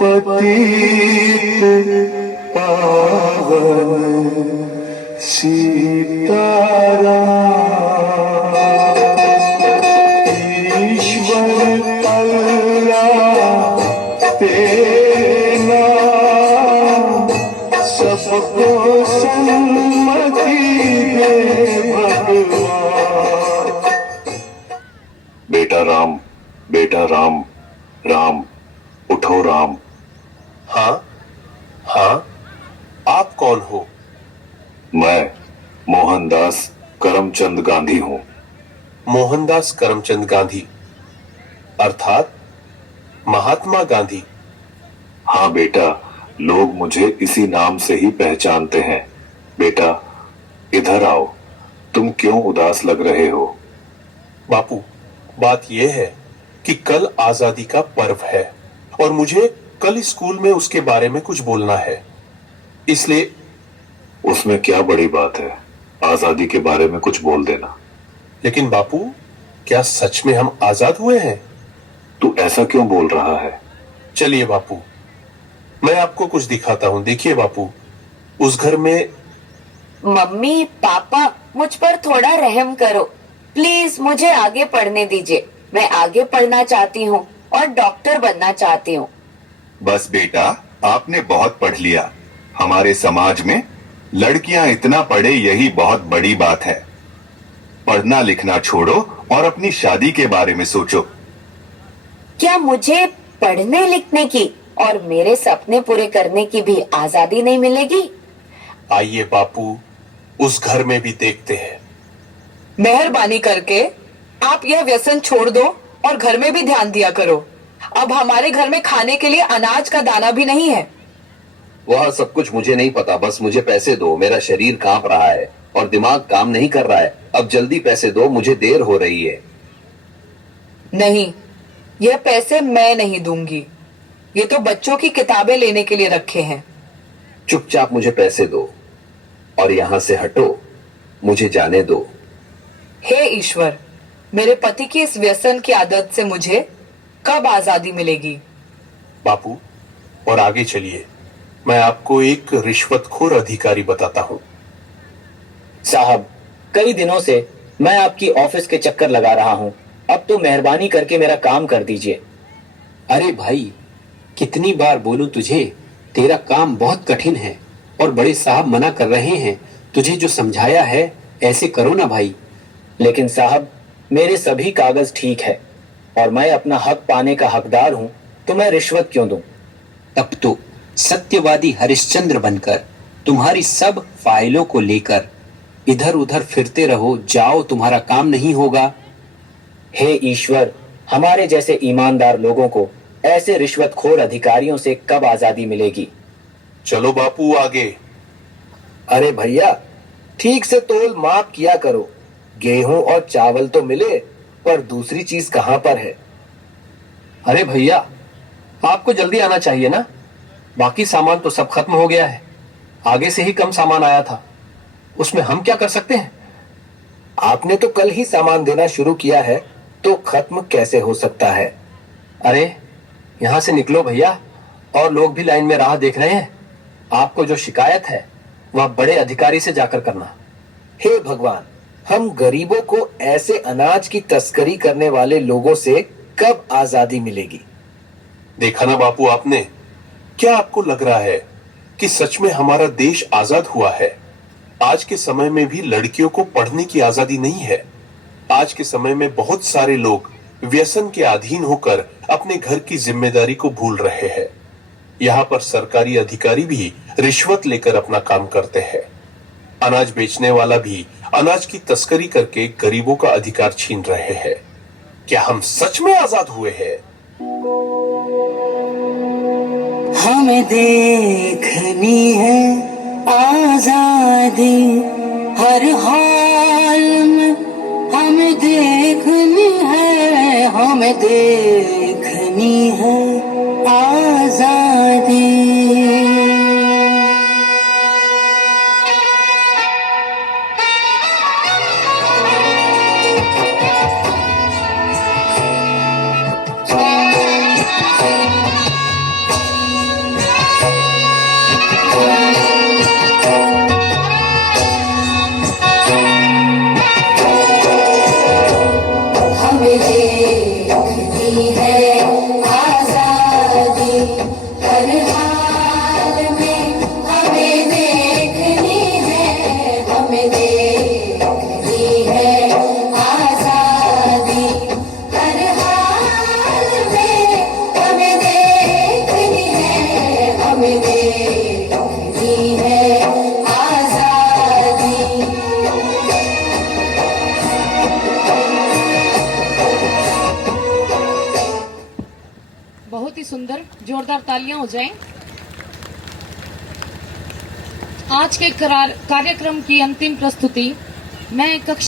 पतित पावन सीताराम। ईश्वर अल्लाह तेरे नाम, सबको सम्मति दे भगवान। बेटा राम, बेटा राम, राम उठो राम। हाँ हाँ, आप कौन हो? मैं मोहनदास करमचंद गांधी हूँ। मोहनदास करमचंद गांधी अर्थात महात्मा गांधी? हाँ बेटा, लोग मुझे इसी नाम से ही पहचानते हैं। बेटा इधर आओ, तुम क्यों उदास लग रहे हो? बापू, बात यह है कि कल आजादी का पर्व है और मुझे कल स्कूल में उसके बारे में कुछ बोलना है, इसलिए। उसमें क्या बड़ी बात है, आजादी के बारे में कुछ बोल देना। लेकिन बापू, क्या सच में हम आजाद हुए हैं? तू ऐसा क्यों बोल रहा है? चलिए बापू, मैं आपको कुछ दिखाता हूं। देखिए बापू, उस घर में। मम्मी पापा, मुझ पर थोड़ा रहम करो प्लीज, मुझे आगे पढ़ने दीजिए। मैं आगे पढ़ना चाहती हूँ और डॉक्टर बनना चाहती हूँ। बस बेटा, आपने बहुत पढ़ लिया। हमारे समाज में लड़कियां इतना पढ़े यही बहुत बड़ी बात है। पढ़ना लिखना छोड़ो और अपनी शादी के बारे में सोचो। क्या मुझे पढ़ने लिखने की और मेरे सपने पूरे करने की भी आजादी नहीं मिलेगी? आइए बापू, उस घर में भी देखते हैं। मेहरबानी करके आप यह व्यसन छोड़ दो और घर में भी ध्यान दिया करो। अब हमारे घर में खाने के लिए अनाज का दाना भी नहीं है। वह सब कुछ मुझे नहीं पता, बस मुझे पैसे दो। मेरा शरीर कांप रहा है और दिमाग काम नहीं कर रहा है। अब जल्दी पैसे दो, मुझे देर हो रही है। नहीं, यह पैसे मैं नहीं दूंगी। ये तो बच्चों की किताबें लेने के लिए रखे हैं। चुपचाप मुझे पैसे दो और यहाँ से हटो, मुझे जाने दो। हे ईश्वर, मेरे पति की इस व्यसन की आदत से मुझे कब आजादी मिलेगी? बापू, और आगे चलिए, मैं आपको एक रिश्वतखोर अधिकारी बताता हूँ। साहब, कई दिनों से मैं आपकी ऑफिस के चक्कर लगा रहा हूँ। अब तो मेहरबानी करके मेरा काम कर दीजिए। अरे भाई, कितनी बार बोलूं तुझे, तेरा काम बहुत कठिन है और बड़े साहब मना कर रहे हैं। तुझे जो समझाया है ऐसे करो ना भाई। लेकिन साहब, मेरे सभी कागज ठीक है और मैं अपना हक पाने का हकदार हूँ, तो मैं रिश्वत क्यों दूं? तब तो सत्यवादी हरिश्चंद्र बनकर तुम्हारी सब फाइलों को लेकर इधर उधर फिरते रहो, जाओ, तुम्हारा काम नहीं होगा। हे ईश्वर, हमारे जैसे ईमानदार लोगों को ऐसे रिश्वतखोर अधिकारियों से कब आजादी मिलेगी? चलो बापू आगे। अरे भैया, ठीक से तोल माप किया करो। गेहूं और चावल तो मिले, पर दूसरी चीज कहां पर है? अरे भैया, आपको जल्दी आना चाहिए ना। बाकी सामान तो सब खत्म हो गया है। आगे से ही कम सामान आया था, उसमें हम क्या कर सकते हैं? आपने तो कल ही सामान देना शुरू किया है, तो खत्म कैसे हो सकता है? अरे यहां से निकलो भैया, और लोग भी लाइन में राह देख रहे हैं। आपको जो शिकायत है वह बड़े अधिकारी से जाकर करना। हे भगवान, हम गरीबों को ऐसे अनाज की तस्करी करने वाले लोगों से कब आजादी मिलेगी? देखा ना बापू आपने, क्या आपको लग रहा है कि सच में हमारा देश आजाद हुआ है? आज के समय में भी लड़कियों को पढ़ने की आजादी नहीं है। आज के समय में बहुत सारे लोग व्यसन के अधीन होकर अपने घर की जिम्मेदारी को भूल रहे हैं। यहाँ पर सरकारी अधिकारी भी रिश्वत लेकर अपना काम करते हैं। अनाज बेचने वाला भी अनाज की तस्करी करके गरीबों का अधिकार छीन रहे हैं। क्या हम सच में आजाद हुए हैं? हमें देखनी है आजादी हर हाल में, हमें देखनी है, हमें देखनी है आजादी। बहुत ही सुंदर, जोरदार तालियां हो जाएं। आज के कार्यक्रम की अंतिम प्रस्तुति मैं कक्षा